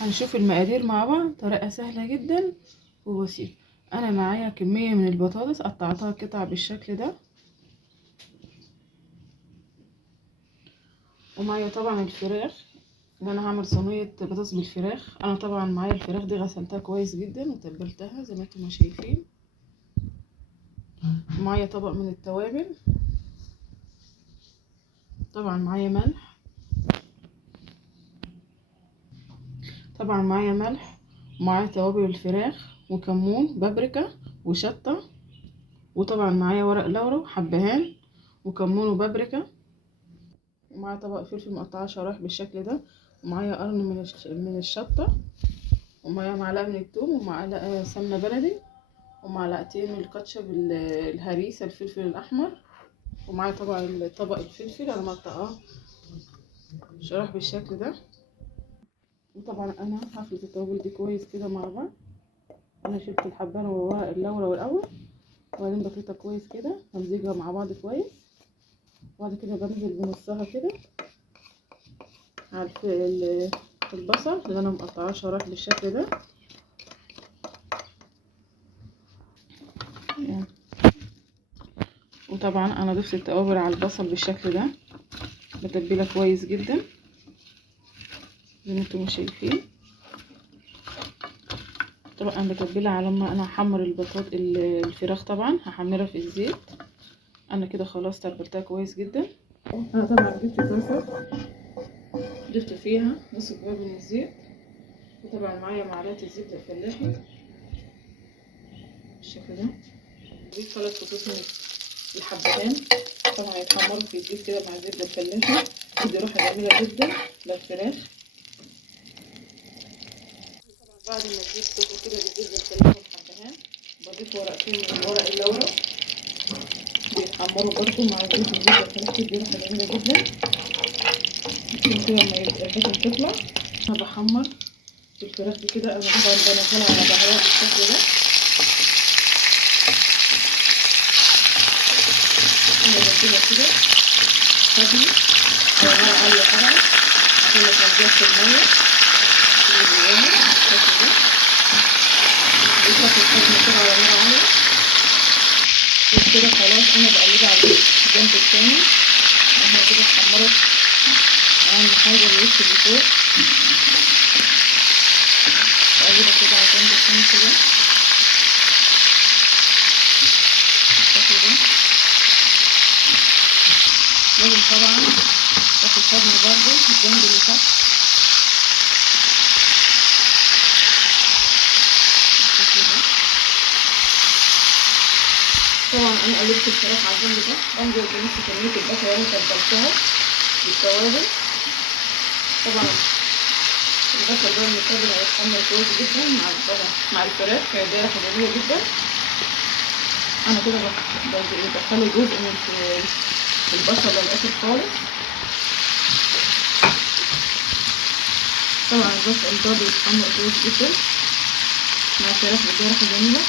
هنشوف المقادير مع بعض. طريقة سهلة جدا وبسيطة. انا معايا كمية من البطاطس قطعتها قطع بالشكل ده، ومعايا طبعا الفراخ اللي انا هعمل صينية بطاطس بالفراخ. انا طبعا معايا الفراخ دي غسلتها كويس جدا وتبلتها زي ما انتم ما شايفين. معايا طبق من التوابل، طبعا معايا ملح، طبعا معايا ملح، ومعايا توابل الفراخ وكمون بابريكا وشطة، وطبعا معايا ورق لورا حبهان وكمون وبابريكا، ومعايا طبق فلفل مقطعه شرايح بالشكل ده، ومعايا قرن من الشطة، ومعايا معلقة من الثوم، ومعلقة سمنة بلدي، ومعلقتين من الكاتشب الهريسة الفلفل الأحمر، ومعايا طبعا طبق الفلفل انا مقطعاه شرايح بالشكل ده. وطبعا انا هخلط التوابل دي كويس كده مع بعض. انا شلت الحبانه وورق اللورا الاول، وبعدين بخلطها كويس كده همزجها مع بعض كويس، وبعد كده بنزل بنصها كده على البصل اللي انا مقطعاه شرايح بالشكل ده. وطبعا انا ضفت التوابل على البصل بالشكل ده، بتبلها كويس جدا زي ما انتم شايفين. طبعا بتبلها على ما انا هحمر الفراخ، طبعا هحمرها في الزيت. انا كده خلاص تبلتها كويس جدا. انا طبعا جبت طاسه ضفت فيها نص كوب من الزيت، وطبعا معايا معلقه الزبده الفلاحي بالشكل ده. ضيف 3 فصوص من الحبهان، طبعا يتحمروا في الزيت كده مع الزبده الفلاحي، دي روحه جميله جدا للفراخ. طبعا بعد ما الزيت سخن كده بالزبده الفلاحي والحبهان، بضيف ورقتين من ورق اللورا بيتحمروا برضو مع زيت الزبده الفلاحي، دي روحه جميله جدا. كده لما الريحه تطلع انا بحمر الفراخ دي كده. انا طبعا بنزلها على ظهرها بالشكل ده، بنزلها كده فاضي على نار عاليه طبعا عشان ما تنزلش الميه اللي جواها بالشكل ده. بتاخد الصدمه كده على نار عاليه، وكده خلاص انا بقلبها على الجنب التاني. احنا كده اتحمرت اهم حاجه الوش اللي فوق، بقلبها كده على الجنب التاني كده بالشكل ده. لازم طبعا تاخد صدمه برضو الجنب اللي تحت بالشكل ده. طبعا انا قلبت الفراخ على الجنب ده، بنزل بنص كميه البصل اللي انا تبلتها بالتوابل. طبعا البصل ده المتبل هيتحمر كويس جدا مع الفراخ، دي ريحه جميله جدا. انا كده بخلي جزء من البصل للاخر خالص. طبعا البصل ده بيتحمر كويس جدا مع الفراخ، دي ريحه جميله.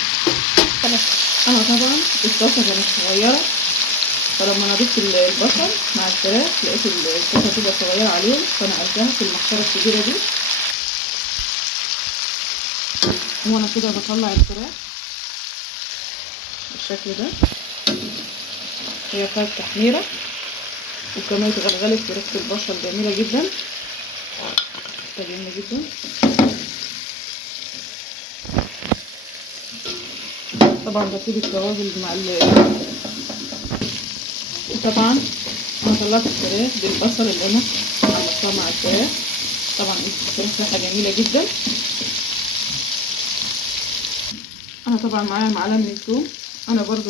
انا طبعا الطاسه كانت صغيره، فلما انا ضفت البصل مع الفراخ لقيت الطاسه كده صغيره عليهم، فانا قلتها في المحشره الكبيره دي. وانا كده بطلع الفراخ بالشكل ده، هي خدت تحميره وكمان اتغلغلت في ريحه البصل جميله جدا، جميله جدا. طبعا بسيب التوابل مع طبعا انا طلعت الفراخ بالبصل اللي انا عملتها مع الفراخ. طبعا الفراخ ريحه جميله جدا. انا طبعا معايا معلقه من الثوم، انا برضو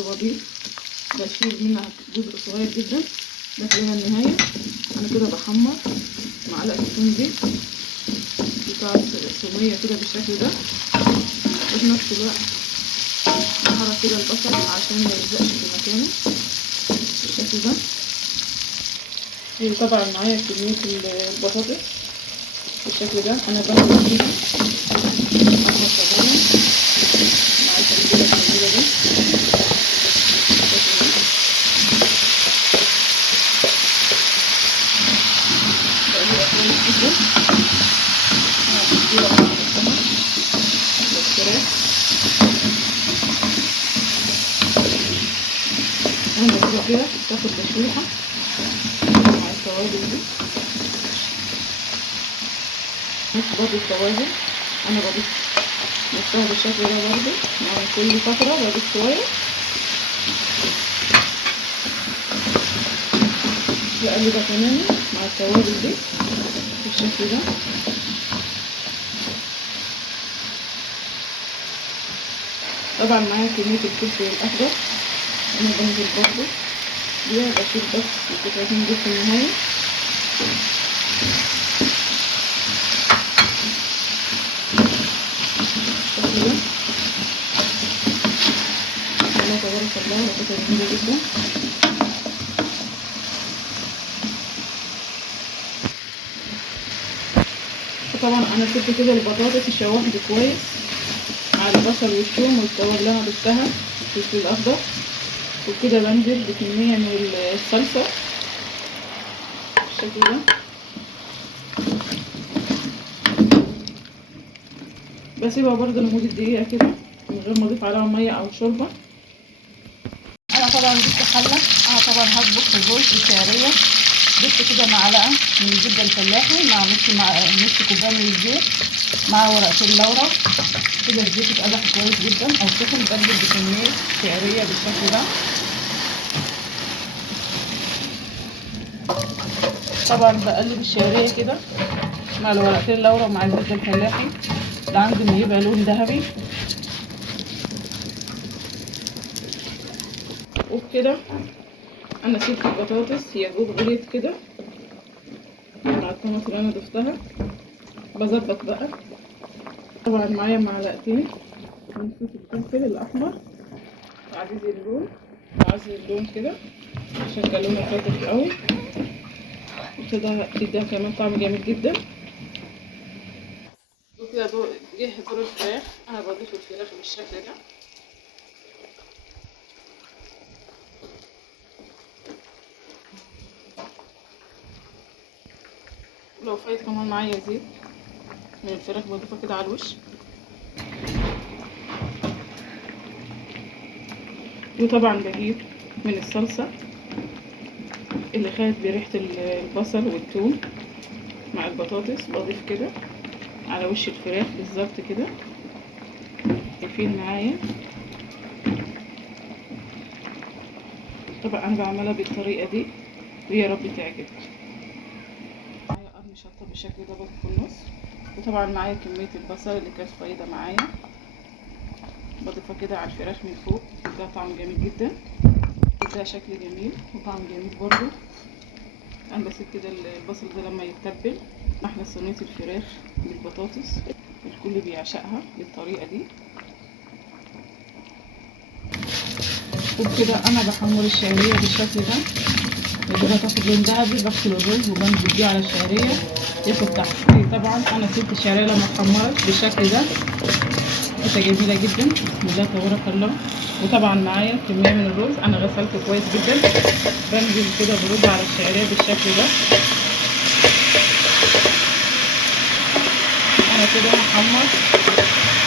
بشيل منها جزء صغير جدا بخليها النهايه. انا كده بحمر معلقه الثوم دي بتاع الصينيه كده بالشكل ده، وفي نفس الوقت بحرك كده البصل عشان ما يلزقش في مكانه بالشكل ده. طبعا معايا كميه البطاطس بالشكل ده، انا بنزل فيها احمر صغير مع التتبيله الجميله دي بالشكل ده. بقلبها كويس جدا مع التتبيله واسيبها كده تاخد تشويحه مع التوابل دي. برضه التوابل انا بضيف نصها بالشكل ده برضه، يعني كل فتره بضيف شويه. بقلبها كمان مع التوابل دي بالشكل ده. طبعا معايا كميه الفلفل الاخضر انا بنزل برضه بيها، بشيل بس القطعتين دول في النهايه. بالشكل ده الله تبارك الله، ريحتها جميله جدا. طبعا انا سبت كده البطاطس اتشوحت كويس مع البصل والثوم والتوابل اللي انا ضفتها الفلفل الاخضر، وكده بنزل بكميه من الصلصه بالشكل ده. بسيبها برضه لمده دقيقه كده من غير ما اضيف عليها ميه او شوربه. انا طبعا جبت حله، انا طبعا هطبخ الرز بالشعريه. جبت كده معلقه من الزبده الفلاحي مع نص كوبايه من الزيت مع ورقتين لورا. كده الزيت اتقدح كويس جدا او سخن، بنزل بكميه شعريه بالشكل ده. طبعا بقلب الشعريه كده مع الورقتين لورا ومع الزبده الفلاحي لعند ما يبقى لون ذهبي. وبكده انا سبت البطاطس هي دوب غليت كده مع الطماطم اللي انا ضفتها. بظبط بقى طبعا معايا معلقتين من صوص الفلفل الاحمر عزيز اللون، عزيز اللون كده عشان كان لونها فاتح قوي، وكده بتديها كمان طعم جامد جدا. وكده جه دور الفراخ، انا بضيف الفراخ بالشكل ده. لو فايت كمان معايا زيت من الفراخ بضيفها كده على الوش. وطبعا بجيب من الصلصة اللي خدت بريحة البصل والثوم مع البطاطس، بضيف كده على وش الفراخ بالظبط كده. شايفين معايا؟ طبعا انا بعملها بالطريقة دي ويا رب تعجبك. معايا قرن شطة بالشكل ده برضه في النص، وطبعا معايا كمية البصل اللي كانت فايضة معايا بضيفها كده على الفراخ من فوق، بتديها طعم جميل جدا، بتديها شكل جميل وطعم جميل برضه. انا بسيب كده البصل ده لما يتبل. احلى صينية الفراخ بالبطاطس الكل بيعشقها بالطريقة دي. وبكده انا بحمر الشعرية بالشكل ده لغاية تاخد لون ذهبي. بغسل الرز وبنزل بيه على الشعرية ياخد تحت. طبعا انا سبت الشعرية لما اتحمرت بالشكل ده، ريحتها جميلة جدا بسم الله تبارك الله. وطبعا معايا كمية من الرز انا غسلته كويس جدا، بنزل كده برز على الشعرية بالشكل ده. انا كده هحمر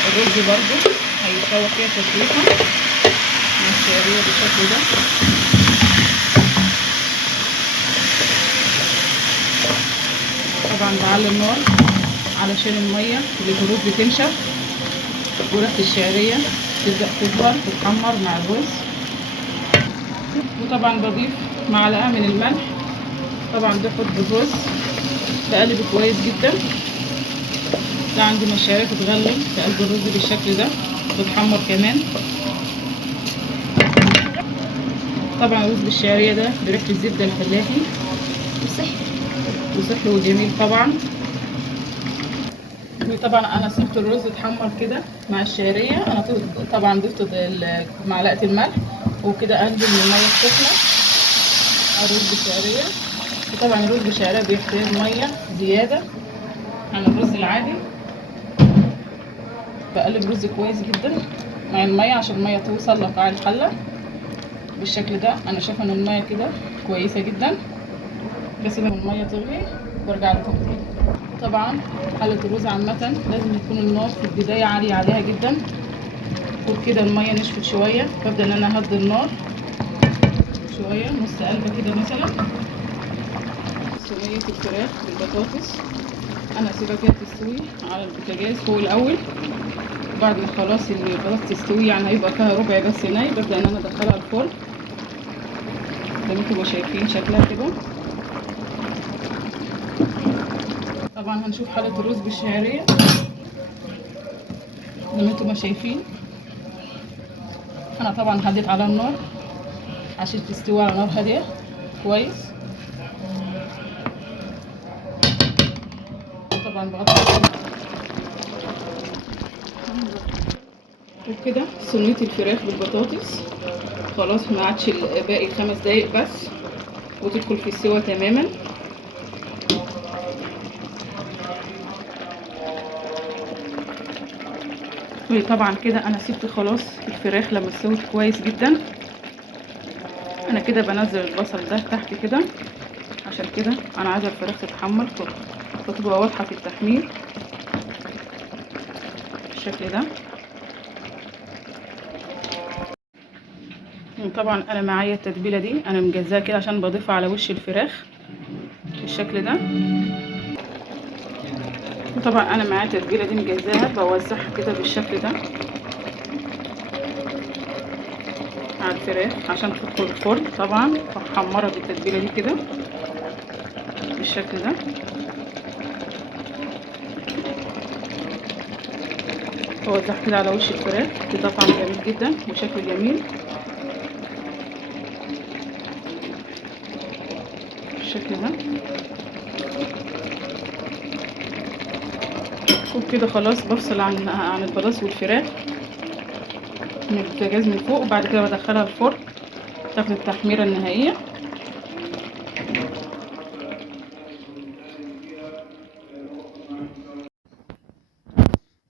الرز برضو هيتشوح فيها تشويحة مع الشعرية بالشكل ده. طبعا بعلي النار علشان المية اللي في الرز بتنشف وريحة الشعرية تبدأ تظهر تتحمر مع الرز. وطبعا بضيف معلقة من الملح طبعا باخد بالرز، بقلب كويس جدا لعند ما الشعرية تتغلب في قلب الرز بالشكل ده تتحمر كمان. طبعا الرز بالشعرية ده بريحة الزبدة الفلاحي وصحي وجميل طبعا. وطبعا انا سبت الرز اتحمر كده مع الشعريه. انا طبعا ضفت معلقه الملح وكده انزل من الميه السخنه على الرز بالشعريه. وطبعا الرز بالشعريه بيحتاج ميه زياده عن الرز العادي. بقلب الرز كويس جدا مع الميه عشان الميه توصل لقاع الحله بالشكل ده. انا شايفه ان الميه كده كويسه جدا، بسيب الميه تغلي وارجع لكم تاني. طبعا حله الرز عامه لازم يكون النار في البدايه عاليه عليها جدا، وبكده الميه نشفت شويه ببدا ان انا اهدي النار شويه، نص قلبه كده مثلا. صينيه الفراخ بالبطاطس انا هسيبها كده تستوي على البوتاجاز فوق الاول، وبعد ما خلاص البطاطس تستوي يعني هيبقى فيها ربع بس ني، ببدا ان انا ادخلها الفرن زي ما انتم شايفين شكلها كده. طبعا هنشوف حله الرز بالشعريه زي ما انتم شايفين. انا طبعا هديت على النار عشان تستوي على نار هاديه كويس. طبعا بغطي وكده. صينيه الفراخ بالبطاطس خلاص ما عادش باقي 5 دقايق بس وتدخل في السوا تماما. طبعا كده انا سبت خلاص الفراخ لما استوت كويس جدا. انا كده بنزل البصل ده تحت كده، عشان كده انا عايزه الفراخ تتحمر فتبقى واضحه في التحمير بالشكل ده. طبعا انا معايا التتبيله دي انا مجزاها كده عشان بضيفها على وش الفراخ بالشكل ده. وطبعا انا معايا التتبيله دي مجزاها بوزعها كده بالشكل ده على الفراخ عشان تدخل الفرن. طبعا محمره بالتتبيله دي كده بالشكل ده. بوزعها كده على وش الفراخ كده طعم جميل جدا وشكل جميل بالشكل ده. وبكده خلاص بفصل عن البطاطس والفراخ من البوتاجاز من فوق، وبعد كده بدخلها الفرن تاخد التحميره النهائيه.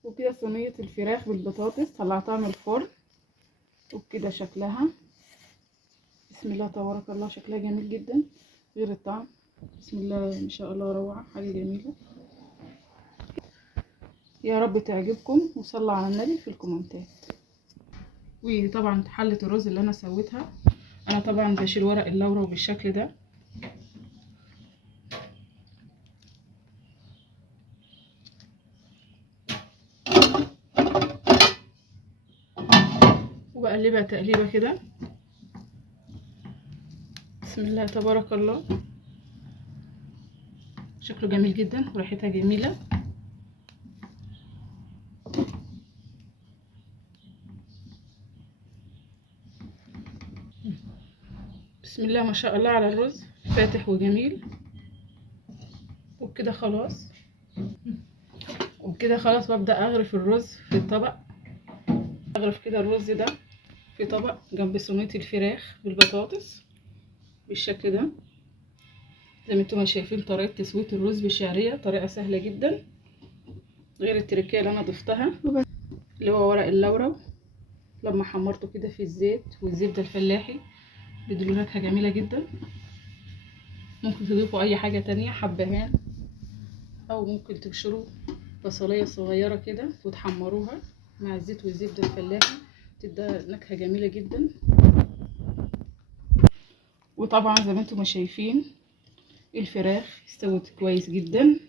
وكده صينيه الفراخ بالبطاطس طلعتها من الفرن وبكده شكلها بسم الله تبارك الله شكلها جميل جدا غير الطعم. بسم الله ما شاء الله روعه حاجه جميله. يا رب تعجبكم وصلوا على النبي في الكومنتات. وطبعا حله الرز اللي انا سويتها انا طبعا بشيل ورق اللورا بالشكل ده وبقلبها تقليبه كده. بسم الله تبارك الله شكله جميل جدا وريحتها جميله. بسم الله ما شاء الله على الرز فاتح وجميل. وبكده خلاص ببدأ اغرف الرز في الطبق. اغرف كده الرز ده في طبق جنب صينيه الفراخ بالبطاطس بالشكل ده. زي ما انتم شايفين طريقه تسويه الرز بالشعريه طريقه سهله جدا غير التركيه اللي انا ضفتها اللي هو ورق اللورا لما حمرته كده في الزيت والزبده الفلاحي بيديله نكهه جميله جدا. ممكن تضيفوا اي حاجه تانية حبهان او ممكن تبشروا بصليه صغيره كده وتحمروها مع الزيت والزبده الفلاحي تدي نكهه جميله جدا. وطبعا زي ما انتم شايفين الفراخ استوت كويس جدا.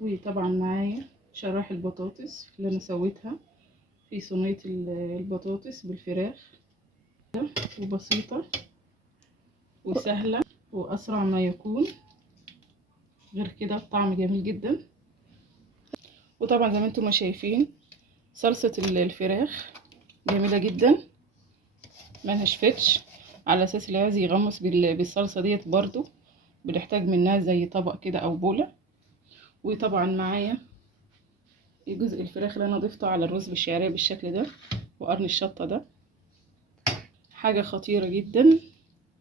وطبعا معايا شرايح البطاطس اللي انا سويتها في صينيه البطاطس بالفراخ وبسيطه وسهله واسرع ما يكون. غير كده الطعم جميل جدا. وطبعا زي ما انتم شايفين صلصه الفراخ جميله جدا ما نشفتش، على اساس اللي عايز يغمس بالصلصه ديت برضو بنحتاج منها زي طبق كده او بوله. وطبعا معايا جزء الفراخ اللي انا ضفته على الرز بالشعريه بالشكل ده وقرن الشطه ده حاجه خطيره جدا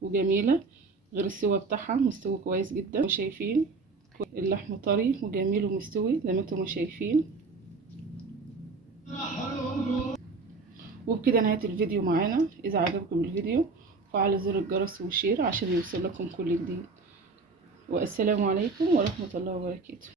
وجميله غير السوا بتاعها مستوي كويس جدا. وشايفين اللحم طري وجميل ومستوي زي ما انتم شايفين. وبكده نهايه الفيديو معانا. اذا عجبكم الفيديو فعلوا زر الجرس وشير عشان يوصل لكم كل جديد. والسلام عليكم ورحمه الله وبركاته.